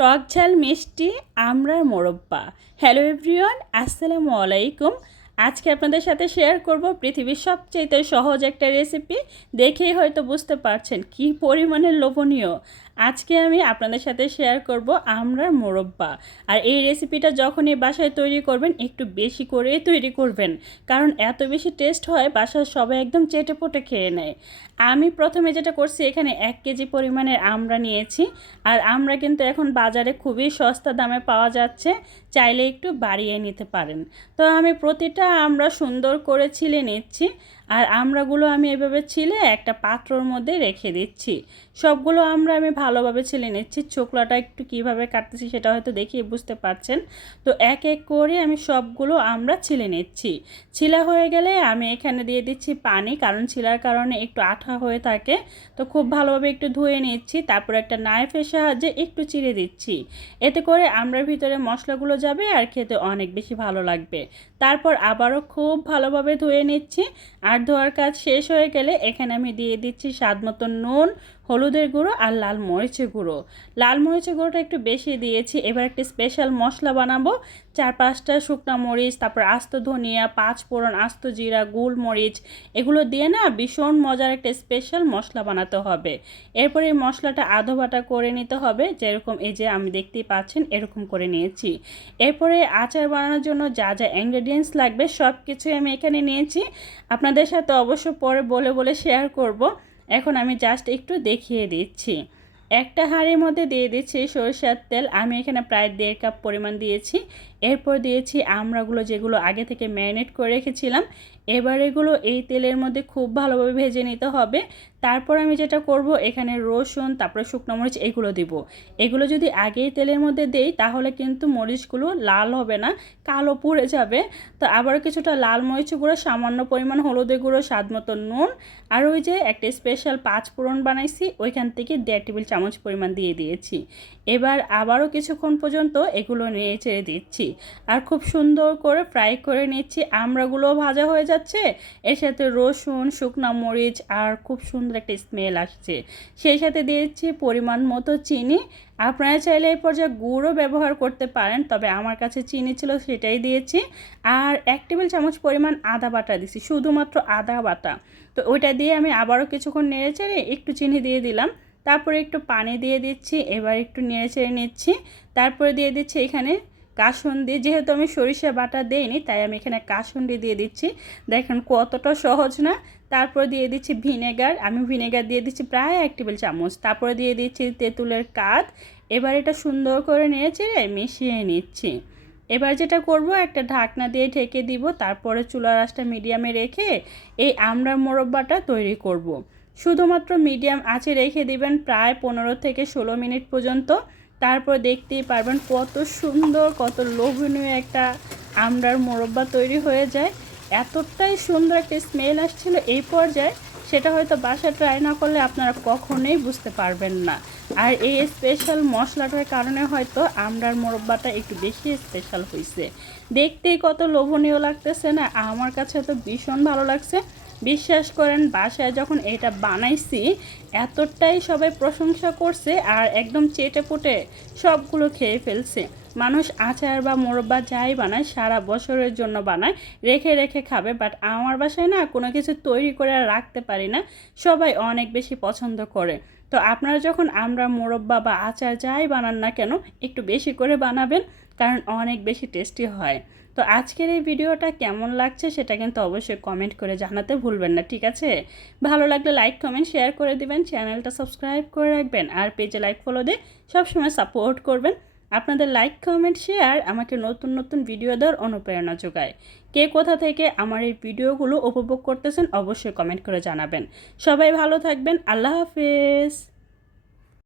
টক ঝাল মিষ্টি আমরার মোরব্বা। হ্যালো এভরিওয়ান আসসালামু আলাইকুম। আজকে আপনাদের সাথে শেয়ার করব পৃথিবীর সবচেয়ে সহজ একটা রেসিপি দেখেই হয়তো বুঝতে পারছেন কি পরিমাণে লোভনীয়। আজকে আমি আপনাদের সাথে শেয়ার করব আমরার মোরব্বা। আর এই রেসিপিটা যখনই বাসায় তৈরি করবেন, একটু বেশি করে তৈরি করবেন। কারণ এত বেশি টেস্ট হয় বাসায় সবাই একদম চেটে পটে খেয়ে নেয়। আমি প্রথমে যেটা করছি, এখানে এক কেজি পরিমাণের আমরা নিয়েছি। আর আমরা কিন্তু এখন বাজারে খুবই সস্তা দামে পাওয়া যাচ্ছে, চাইলে একটু বাড়িয়ে নিতে পারেন। তো আমি প্রতিটা আমরা সুন্দর করে ছিলে নিচ্ছি। আর আমড়াগুলো আমি এভাবে ছিলে একটা পাত্রর মধ্যে রেখে দিচ্ছি। সবগুলো আমরা আমি ভালোভাবে ছিলে নিচ্ছি। চোকলাটা একটু কীভাবে কাটতেছি সেটা হয়তো দেখিয়ে বুঝতে পারছেন। তো এক এক করে আমি সবগুলো আমরা ছিলে নিচ্ছি। ছিলা হয়ে গেলে আমি এখানে দিয়ে দিচ্ছি পানি, কারণ ছিলার কারণে একটু আঠা হয়ে থাকে। তো খুব ভালোভাবে একটু ধুয়ে নিচ্ছি, তারপর একটা নাইফের সাহায্যে একটু চিড়ে দিচ্ছি। এতে করে আমরার ভিতরে মশলাগুলো যাবে আর খেতে অনেক বেশি ভালো লাগবে। তারপর আবারও খুব ভালোভাবে ধুয়ে নিচ্ছি। আর ধোয়ার কাজ শেষ হয়ে গেলে এখানে আমি দিয়ে দিচ্ছি স্বাদ মতো নুন হলুদের গুঁড়ো আর লাল মরিচের গুঁড়ো। লাল মরিচের গুঁড়োটা একটু বেশি দিয়েছি, এবার একটি স্পেশাল মশলা বানাবো। চার পাঁচটা শুকনো মরিচ, তারপর আস্ত ধনিয়া, পাঁচ ফোড়ন আস্ত জিরা, গুল মরিচ, এগুলো দিয়ে না ভীষণ মজার একটা স্পেশাল মশলা বানাতে হবে। এরপর এই মশলাটা আধো বাটা করে নিতে হবে, যেরকম এই যে আমি দেখতেই পাচ্ছেন এরকম করে নিয়েছি। এরপরে আচার বানানোর জন্য যা যা ইনগ্রেডিয়েন্টস লাগবে সব কিছুই আমি এখানে নিয়েছি। আপনাদের সাথে অবশ্য পরে বলে বলে শেয়ার করব। এখন আমি জাস্ট একটু দেখিয়ে দিচ্ছি। একটা হাড়ের মধ্যে দিয়ে দিচ্ছি সরষের তেল। আমি এখানে প্রায় দেড় কাপ পরিমাণ দিয়েছি। এরপর দিয়েছি আমড়াগুলো যেগুলো আগে থেকে ম্যারিনেট করে রেখেছিলাম। এবার এগুলো এই তেলের মধ্যে খুব ভালোভাবে ভেজে নিতে হবে। তারপর আমি যেটা করব, এখানে রসুন, তারপরে শুকনো মরিচ এগুলো দিব। এগুলো যদি আগেই তেলের মধ্যে দেই, তাহলে কিন্তু মরিচগুলো লাল হবে না, কালো পুড়ে যাবে। তো আবার কিছুটা লাল মরিচ গুঁড়ো, সামান্য পরিমাণ হলুদের গুঁড়ো, স্বাদ মতো নুন, আর ওই যে একটা স্পেশাল পাঁচ ফোড়ন বানাইছি, ওইখান থেকে দেড় টেবিল চামচ পরিমাণ দিয়ে দিয়েছি। এবার আবারও কিছুক্ষণ পর্যন্ত এগুলো নিয়ে ছেড়ে দিচ্ছি। আর খুব সুন্দর করে ফ্রাই করে নিচ্ছি। আমড়াগুলোও ভাজা হয়ে যাচ্ছে। এর সাথে রসুন, শুকনা মরিচ আর খুব সুন্দর একটা স্মেল আসছে। সেই সাথে দিয়েছি পরিমাণ মতো চিনি। আপনারা চাইলে এই পর্যায়ে গুঁড়ও ব্যবহার করতে পারেন, তবে আমার কাছে চিনি ছিল সেটাই দিয়েছি। আর এক টেবিল চামচ পরিমাণ আদা বাটা দিছি, শুধুমাত্র আদা বাটা। তো ওইটা দিয়ে আমি আবারও কিছুক্ষণ নেড়ে চেড়ে একটু চিনি দিয়ে দিলাম। তারপরে একটু পানি দিয়ে দিচ্ছি, এবার একটু নেড়ে চেড়ে নিচ্ছি। তারপরে দিয়ে দিচ্ছি এখানে কাসুন্দি যেহেতু আমি সরিষা বাটা দেইনি, তাই আমি এখানে কাসুন্দি দিয়ে দিচ্ছি। দেখেন কতটা সহজ না? তারপরে দিয়ে দিচ্ছি ভিনেগার। আমি ভিনেগার দিয়ে দিচ্ছি প্রায় এক টেবিল চামচ। তারপরে দিয়ে দিচ্ছি তেঁতুলের কাঠ এবার এটা সুন্দর করে নিয়ে চেড়ে মিশিয়ে নিচ্ছি। এবার যেটা করব, একটা ঢাকনা দিয়ে ঢেকে দিব। তারপরে চুলা রাসটা মিডিয়ামে রেখে এই আমড়ার মোরব্বাটা তৈরি করব। শুধুমাত্র মিডিয়াম আঁচে রেখে দিবেন প্রায় পনেরো থেকে ষোলো মিনিট পর্যন্ত। তারপর দেখতেই পারবেন কত সুন্দর, কত লোভনীয় একটা আমড়ার মোরব্বা তৈরি হয়ে যায়। এতটাই সুন্দর একটা স্মেল আসছিল এই পর্যায়ে, সেটা হয়তো বাসা ট্রাই না করলে আপনারা কখনোই বুঝতে পারবেন না। আর এই স্পেশাল মশলাটার কারণে হয়তো আমড়ার মোরব্বাটা একটু বেশি স্পেশাল হয়েছে দেখতেই কত লোভনীয় লাগতেছে না? আমার কাছে তো ভীষণ ভালো লাগছে। বিশ্বাস করেন, বাসায় যখন এটা বানাইছি, এতটাই সবাই প্রশংসা করছে আর একদম চেটে পুটে সবগুলো খেয়ে ফেলছে। মানুষ আচার বা মোরব্বা যাই বানায়, সারা বছরের জন্য বানায়, রেখে রেখে খাবে বাট আমার বাসায় না কোনো কিছু তৈরি করে রাখতে পারি না। সবাই অনেক বেশি পছন্দ করে। তো আপনারা যখন আমরা মোরব্বা বা আচার যাই বানান না কেন, একটু বেশি করে বানাবেন। কারণ অনেক বেশি টেস্টি হয়। তো আজকের এই ভিডিওটা কেমন লাগছে সেটা কিন্তু অবশ্যই কমেন্ট করে জানাতে ভুলবেন না, ঠিক আছে? ভালো লাগলে লাইক কমেন্ট শেয়ার করে দিবেন, চ্যানেলটা সাবস্ক্রাইব করে রাখবেন আর পেজে লাইক ফলো দিয়ে সবসময় সাপোর্ট করবেন। আপনাদের লাইক কমেন্ট শেয়ার আমাকে নতুন নতুন ভিডিও দেওয়ার অনুপ্রেরণা যোগায়। কে কোথা থেকে আমার এই ভিডিওগুলো উপভোগ করতেছেন অবশ্যই কমেন্ট করে জানাবেন। সবাই ভালো থাকবেন, আল্লাহ হাফেজ।